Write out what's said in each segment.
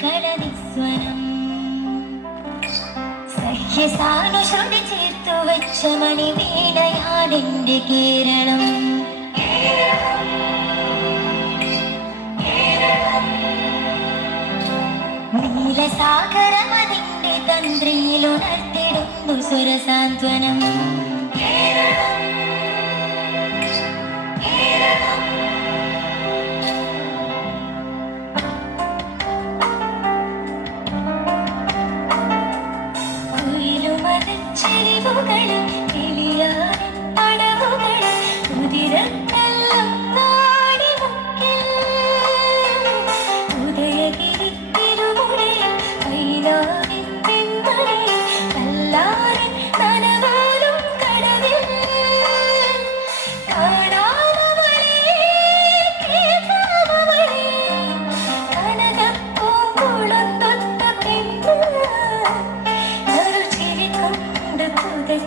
കളനിസ്വനം സഹ്യസാനുശ്രുതി ചേർത്തു വച്ച മണിവീണയാണെന്റെ കേരളം. നീലസാഗരം അതിന്റെ തന്ത്രിയിൽ ഉണർത്തിടുന്നു സ്വരസാന്ത്വനം. ചെരിവുകളും കിളിയാറും പടവുകളും ഉതിരത്തെല്ലാം നാടി മുക്കിൽ ഉദയഗിരി തിരുമുറയിൽ കൈലാവിൻ പെൺമഴയിൽ കല്ലാറിൻ നനവാലും കടവിൽ കാണാമവളേ കേൾക്കാമവളേ കനകപ്പൂങ്കുളത്തൊത്ത പെണ്ണ്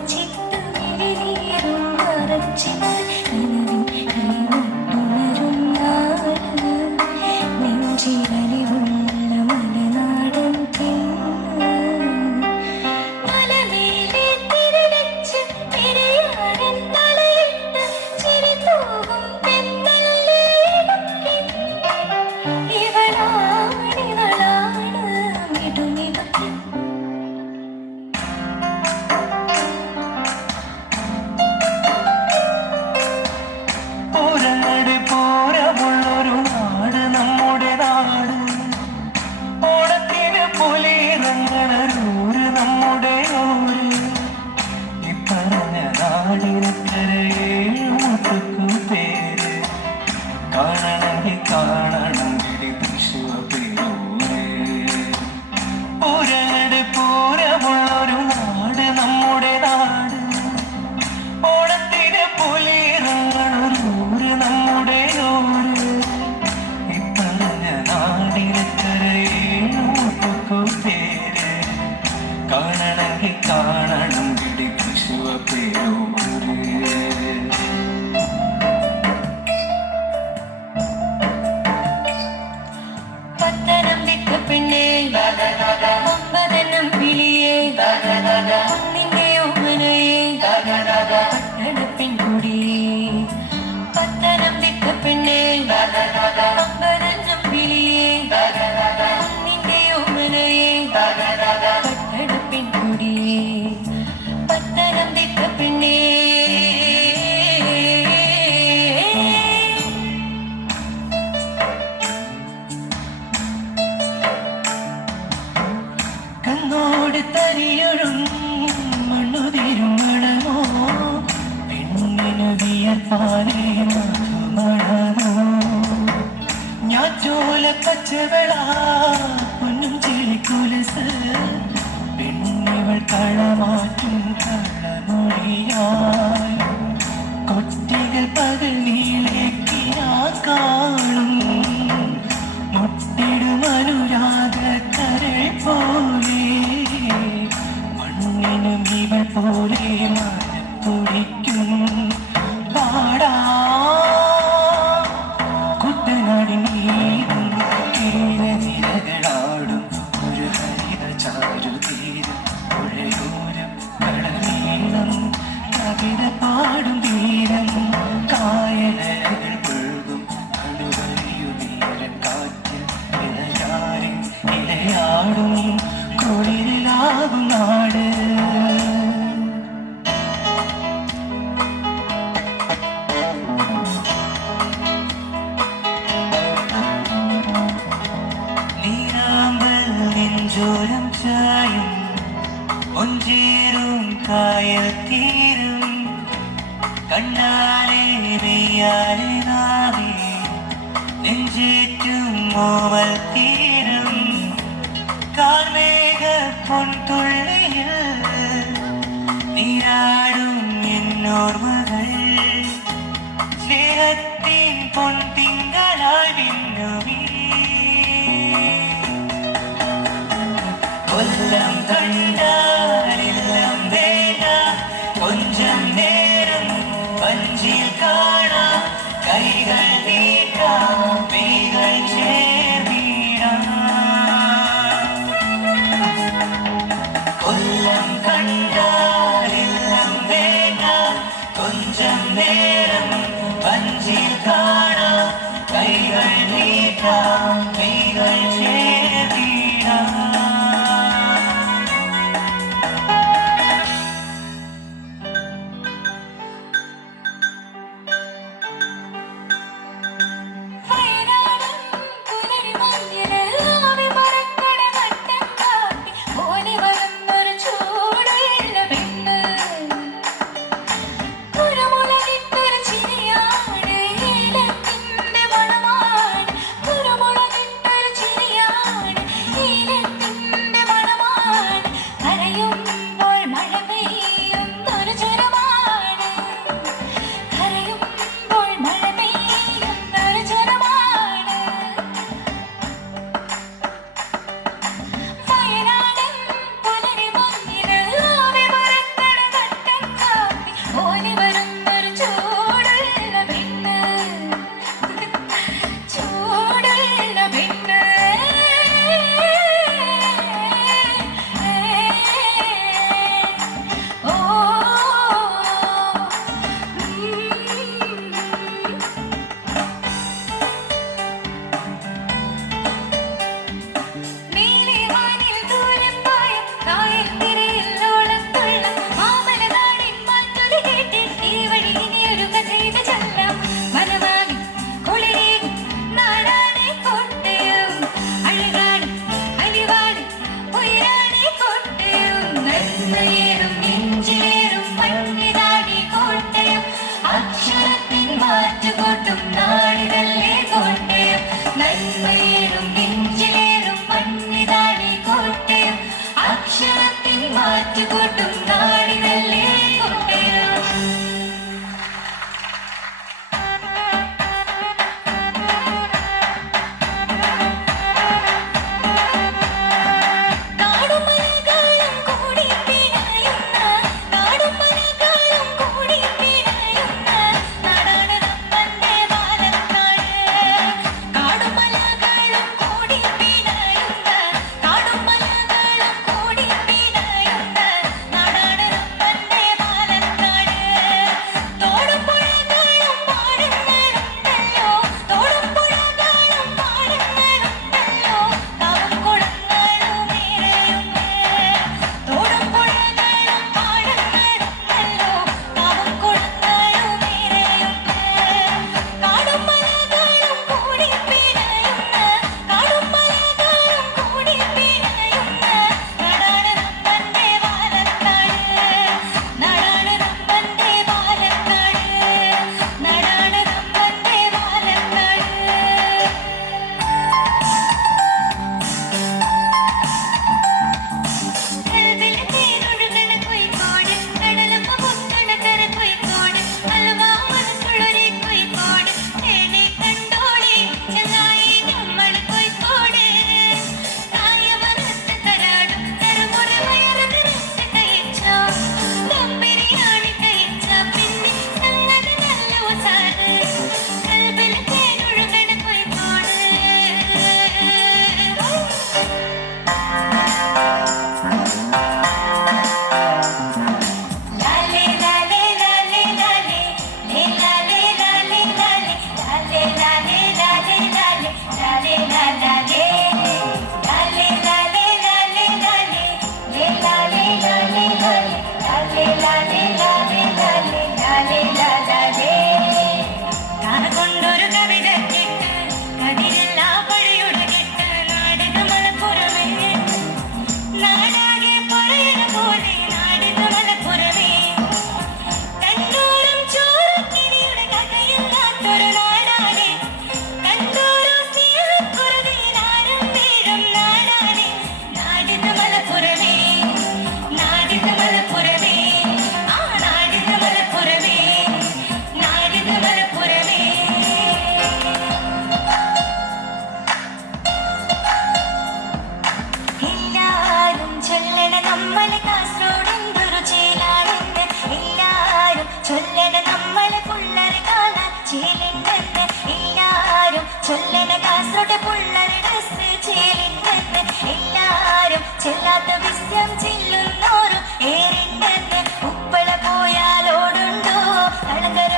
ചിത്തു വിരിനീരും മറച്ചിട്ട് കനവിൻ കൈമുട്ടുണരും നാട് നെഞ്ചിലലിവുള്ള മലനാടൻ പെണ്ണ് മലമേലെ തിരളച്ച് പെരിയാരൻ തലയിട്ട് ചിരി തൂകും പെണ്ണല്ലേ ഇവളാണിവളാണ് മിടുമിടുക്കി തരിയൊഴും മണ്ണുതിരും മണമോ പെണ്ണിനു വിയർപ്പാനേ മണമോ ഞാൻ ചോല പച്ചവള പൊന്നും ചിരിക്കുലസ് പെണ്ണിവൾ കളമാറ്റും കളമൊഴിയായി കൊട്ടികൾ പകൽ നീളേക്കിയാ കാണും മുട്ടിടും അനുരാഗ കരൾ പോലെ മണ്ണിനും ഇവൾ പോലെ മരപ്പൊടിക്കും പാടാ കുട്ടനാടിൻ നീരും കേരനിരകളാടും ഒരു ഹരിത ചാരുതീരം പുഴയോരം കടലീളം കവിത പാടും തീരം കായലകൾ പൊഴുകും അണുവരിയുനീരം കാറ്റിൽ ഇലയാറിൻ ഇലയാടും കുളിരിലാകും നാട്. നീരാമ്പൽ നെഞ്ചോരം ചായും ഒഞ്ചേരും കായൽ തീരും കണ്ണാലെ നെയ്യാലെ നാവേ നെഞ്ചേറ്റും മോവൽ തീരും കാർമേഘ പൊൻതുള്ളിയിൽ നീരാടും എന്നോർമകൾ സ്നേഹത്തിൻ പൊൻതിങ്കളായി വിണ്ണുവീ കൊല്ലം കണ്ടാലെല്ലാം വേണ്ട കൊഞ്ചം നേരം വഞ്ചിയിൽ കാണാം കൈകൾ നീട്ടാം കൈകൾ ചേർന്നിടാം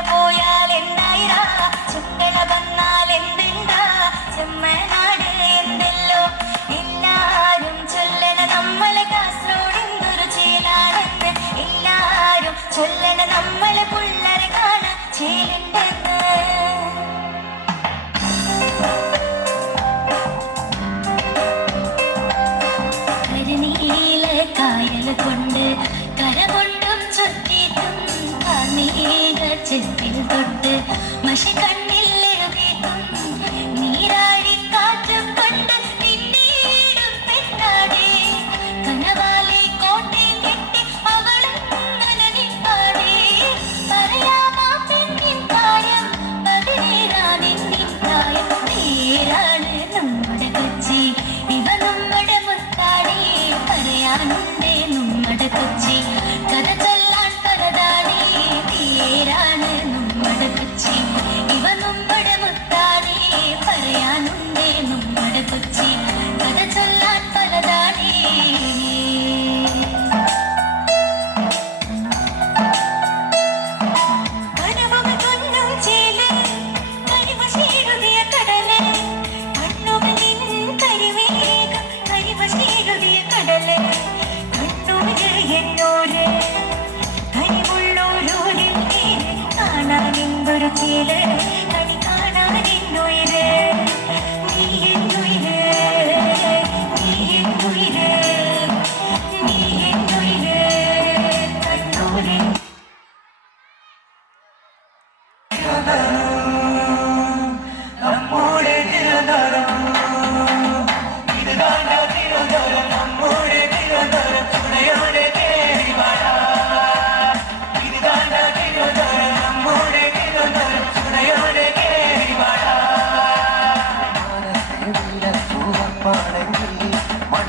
പോയാൽ എന്തായിരാ ചുങ്കല വന്നാൽ എന്തെന്താ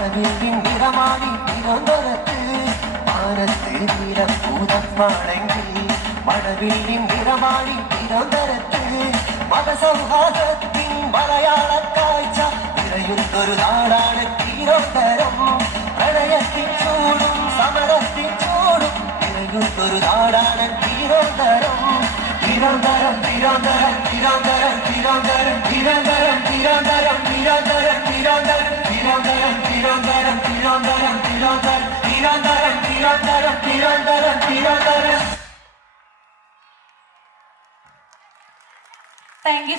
മഴവില്ലിൻ നിറമാടി തിരുവനന്തപുരത്ത് മാനത്ത് നീലഭൂതമാണെങ്കിൽ മഴവില്ലിൻ നിറമാടി തിരുവനന്തപുരത്ത് മതസൗഹാർദ്ദത്തിൻ മലയാള കാഴ്ച നിറയുന്നൊരു നാടാണ് തിരുവനന്തപുരം. പ്രണയത്തിൻ ചൂടും സമരത്തിൻ ചൂടും നിറയുന്നൊരു നാടാണ് തിരുവനന്തപുരം. തിരുവനന്തപുരം തിരുവനന്തപുരം തിരുവനന്തപുരം തിരുവനന്തപുരം തിരുവനന്തപുരം തിരുവനന്തപുരം തിരുവനന്തപുരം തിരുവനന്തപുരം തിരുവനന്തപുരം തിരുവനന്തപുരം തിരുവനന്തപുരം തിരുവനന്തപുരം തിരുവനന്തപുരം തിരുവനന്തപുരം തിരുവനന്തപുരം. Thank U.